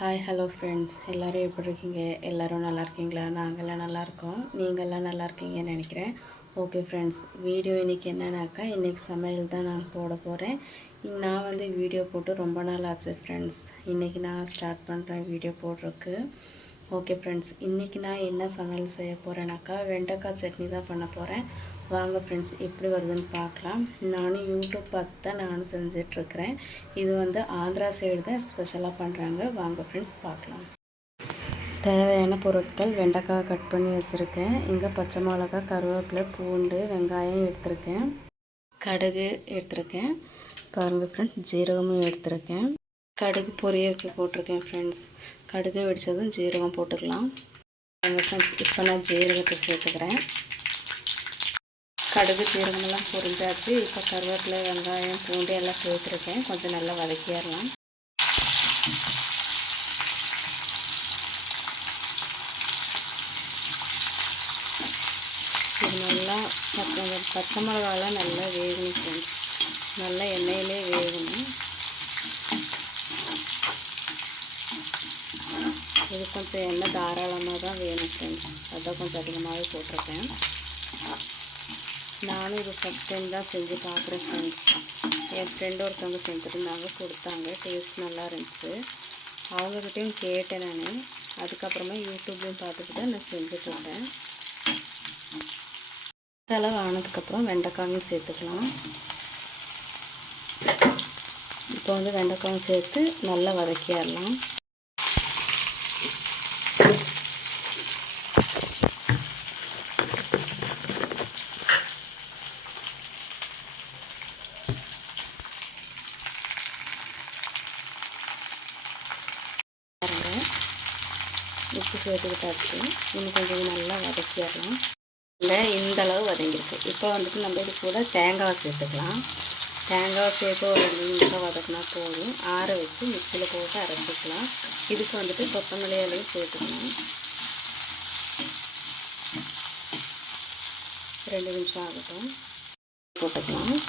Hi hello friends, எல்லோரும் எப்படி இருக்கீங்க? எல்லோரும் நல்லா இருக்கீங்களா? நாங்கள்லாம் நல்லா இருக்கோம். நீங்கள்லாம் நல்லா இருக்கீங்கன்னு நினைக்கிறேன். ஓகே ஃப்ரெண்ட்ஸ், வீடியோ இன்றைக்கி என்னன்னாக்கா, இன்றைக்கி சமையல் தான் நான் போட போகிறேன். நான் வீடியோ போட்டு ரொம்ப நாள் ஆச்சு ஃப்ரெண்ட்ஸ். இன்றைக்கி நான் ஸ்டார்ட் பண்ணுறேன் வீடியோ போடுறதுக்கு. ஓகே ஃப்ரெண்ட்ஸ், இன்றைக்கி நான் என்ன சமையல் செய்ய போகிறேன்னாக்கா, வெண்டைக்காய் சட்னி தான் பண்ண போகிறேன். வாங்க ஃப்ரெண்ட்ஸ், எப்படி வருதுன்னு பார்க்கலாம். நானும் யூடியூப் பார்த்து தான் நானும் செஞ்சிட்ருக்கிறேன். இது ஆந்திரா சைடு தான் ஸ்பெஷலாக பண்ணுறாங்க. வாங்க ஃப்ரெண்ட்ஸ் பார்க்கலாம். தேவையான பொருட்கள்: வெண்டைக்காய் கட் பண்ணி வச்சுருக்கேன். இங்கே பச்சை மிளகா, கருவேப்பிலை, பூண்டு, வெங்காயம் எடுத்திருக்கேன். கடுகு எடுத்திருக்கேன். பாருங்கள் ஃப்ரெண்ட்ஸ், ஜீரகமும் எடுத்திருக்கேன். கடுகு பொரியலுக்கு போட்டிருக்கேன் ஃப்ரெண்ட்ஸ். கடுகு வெடித்ததும் ஜீரகம் போட்டுக்கலாம். பாருங்கள் ஃப்ரெண்ட்ஸ், இப்போ நான் ஜீரகத்தை சேர்த்துக்கிறேன். கடுகு ஜீரகமெல்லாம் பொரிஞ்சாச்சு. இப்போ கருவேப்பிலை, வெங்காயம், பூண்டு எல்லாம் சேர்த்துருக்கேன். கொஞ்சம் நல்லா வதக்கிடலாம். இது நல்லா பச்சை மிளகாலாம் நல்லா வேகணும் ஃப்ரெண்ட்ஸ். நல்லா எண்ணெயிலே வேகணும். இது கொஞ்சம் எண்ணெய் தாராளமாக தான் வேணும் ஃப்ரெண்ட்ஸ். அதான் கொஞ்சம் அதிகமாகவே போட்டிருக்கேன். நானும் இது ஃபஸ்ட் டைம் தான் செஞ்சு பார்க்குறேன் ஃப்ரெண்ட்ஸ். என் ஃப்ரெண்டு ஒருத்தவங்க செஞ்சுருந்தாங்க, கொடுத்தாங்க. டேஸ்ட் நல்லா இருந்துச்சு. அவங்கக்கிட்டையும் கேட்டேன் நான். அதுக்கப்புறமா யூடியூப்லேயும் பார்த்துட்டு தான் நான் செஞ்சுட்ருக்கேன். தலை ஆனதுக்கப்புறம் வெண்டைக்காயும் சேர்த்துக்கலாம். இப்போ வெண்டைக்காயும் சேர்த்து நல்லா வதக்கிடலாம். உப்பு சேர்த்துக்கிட்டாச்சு. இன்னும் கொஞ்சம் நல்லா வதக்கிடலாம். இல்லை, இந்தளவு வதங்கிருக்கு. இப்போ நம்ம இது கூட தேங்காய் சேர்த்துக்கலாம். தேங்காய் சேர்த்து ஒரு 2 நிமிஷம் வதக்கினா போதும். ஆற வச்சு மிக்சியில் போட்டு அரைச்சிக்கலாம். இதுக்கு கொத்தமல்லி இலையும் சேர்த்துக்கணும். 2 நிமிஷம் ஆகட்டும். போட்டுக்கலாம்.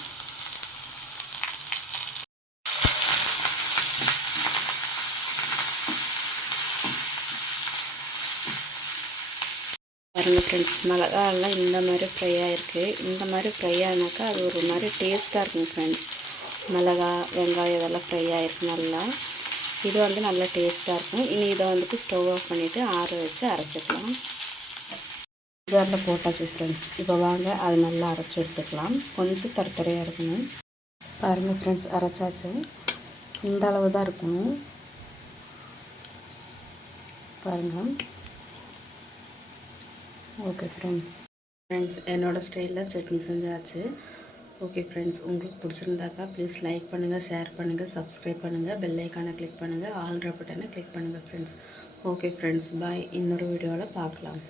பாருங்கள் ஃப்ரெண்ட்ஸ், மிளகாலாம் இந்த மாதிரி ஃப்ரை ஆகிருக்கு. இந்த மாதிரி ஃப்ரை ஆனாக்கா அது ஒரு மாதிரி டேஸ்ட்டாக இருக்கும் ஃப்ரெண்ட்ஸ். மிளகா, வெங்காயம் இதெல்லாம் ஃப்ரை ஆகிருக்கு நல்லா. இது நல்லா டேஸ்ட்டாக இருக்கும். இனி இதை ஸ்டவ் ஆஃப் பண்ணிவிட்டு ஆற வச்சு அரைச்சிக்கலாம். ஜாரில் போட்டாச்சு ஃப்ரெண்ட்ஸ். இப்போ வாங்க அது நல்லா அரைச்சி எடுத்துக்கலாம். கொஞ்சம் தரத்தரையாக இருக்கணும். பாருங்கள் ஃப்ரெண்ட்ஸ், அரைச்சாச்சு. இந்த அளவு தான் இருக்கணும். பாருங்கள். ஓகே ஃப்ரெண்ட்ஸ், என்னோடய ஸ்டைலில் சட்னி செஞ்சாச்சு. ஓகே ஃப்ரெண்ட்ஸ், உங்களுக்கு பிடிச்சிருந்தாக்கா ப்ளீஸ் லைக் பண்ணுங்கள், ஷேர் பண்ணுங்கள், சப்ஸ்கிரைப் பண்ணுங்கள், பெல் ஐக்கானை கிளிக் பண்ணுங்கள், ஆல்ன்ற பட்டனை கிளிக் பண்ணுங்கள் ஃப்ரெண்ட்ஸ். ஓகே ஃப்ரெண்ட்ஸ், பாய். இன்னொரு வீடியோவில் பார்க்கலாம்.